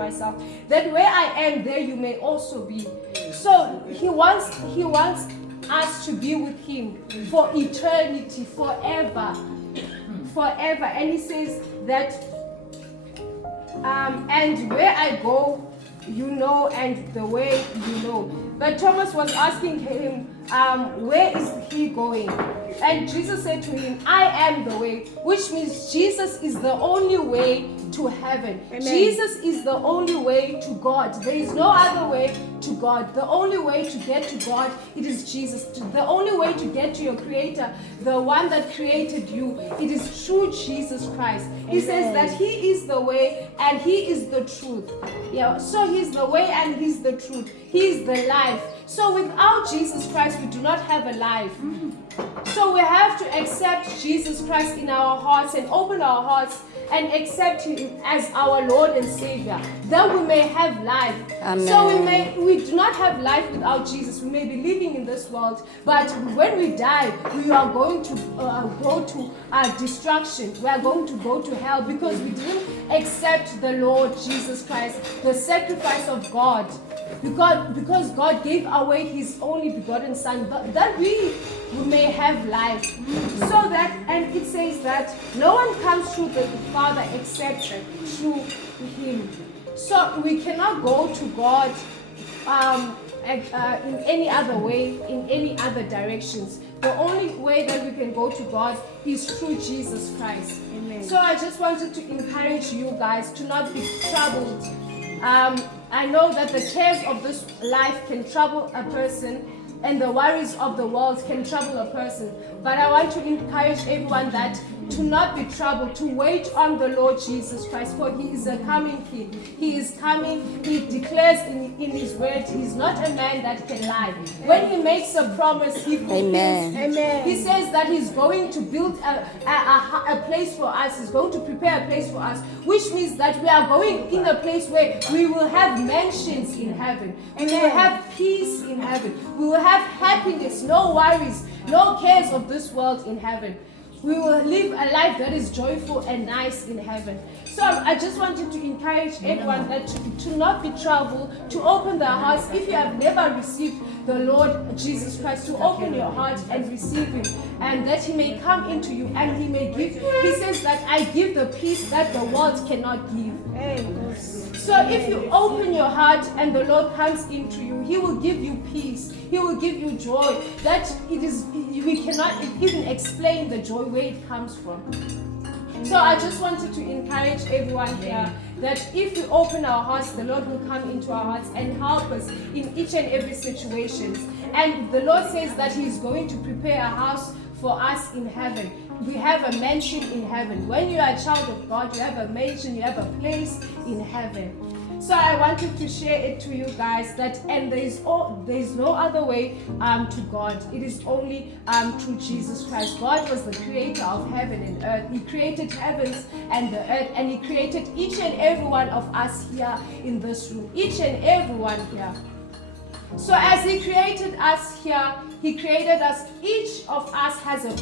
myself, that where I am, there you may also be. So he wants us to be with him for eternity, forever. And he says that and where I go, you know, and the way you know. But Thomas was asking him, where is he going? And Jesus said to him, I am the way, which means Jesus is the only way to heaven. Amen. Jesus is the only way to God. There is no other way to God. The only way to get to God, it is Jesus. The only way to get to your Creator, the one that created you, it is through Jesus Christ. He says that he is the way and he is the truth. Yeah, so he's the way and he's the truth. He is the life. So without Jesus Christ, we do not have a life. So we have to accept Jesus Christ in our hearts and open our hearts and accept him as our Lord and Savior. Then we may have life. Amen. So we do not have life without Jesus. We may be living in this world, but when we die, we are going to go to destruction. We are going to go to hell because we didn't accept the Lord Jesus Christ, the sacrifice of God. Because God gave away his only begotten Son, that we may have life. So that, and it says that no one comes through the Father except through him. So we cannot go to God in any other way, in any other directions. The only way that we can go to God is through Jesus Christ. Amen. So I just wanted to encourage you guys to not be troubled. I know that the cares of this life can trouble a person and the worries of the world can trouble a person. But I want to encourage everyone that to not be troubled, to wait on the Lord Jesus Christ, for he is a coming King. He is coming. He declares in his word, he is not a man that can lie. When he makes a promise, he fulfills. Amen. He says that he's going to build a place for us. He's going to prepare a place for us, which means that we are going in a place where we will have mansions in heaven. We will have peace in heaven. We will have happiness, no worries, no cares of this world in heaven. We will live a life that is joyful and nice in heaven. So I just wanted to encourage everyone that to not be troubled, to open their hearts. If you have never received the Lord Jesus Christ, to open your heart and receive him, and that he may come into you and he may give. He says that I give the peace that the world cannot give. So if you open your heart and the Lord comes into you, he will give you peace. He will give you joy. That we cannot even explain the joy where it comes from. So I just wanted to encourage everyone here that if we open our hearts, the Lord will come into our hearts and help us in each and every situation. And the Lord says that he is going to prepare a house for us in heaven. We have a mansion in heaven. When you are a child of God, you have a mansion, you have a place in heaven. So I wanted to share it to you guys that, and there is no other way to God. It is only through Jesus Christ. God was the creator of heaven and earth. He created heavens and the earth, and he created each and every one of us here in this room. Each and every one here. So as he created us here, he created us. Each of us has a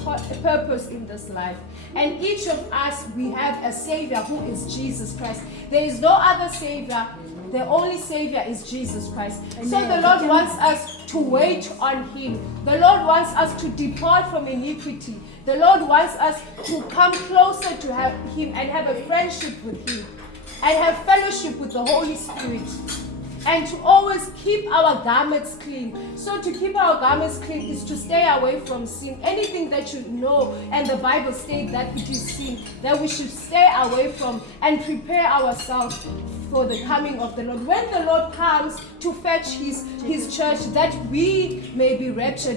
purpose in this life. And each of us, we have a Savior who is Jesus Christ. There is no other Savior. The only Savior is Jesus Christ. Amen. So the Lord wants us to wait on him. The Lord wants us to depart from iniquity. The Lord wants us to come closer to him and have a friendship with him. And have fellowship with the Holy Spirit. And to always keep our garments clean. So to keep our garments clean is to stay away from sin. Anything that you know, and the Bible states that it is sin, that we should stay away from and prepare ourselves for the coming of the Lord. When the Lord comes to fetch his church, that we may be raptured.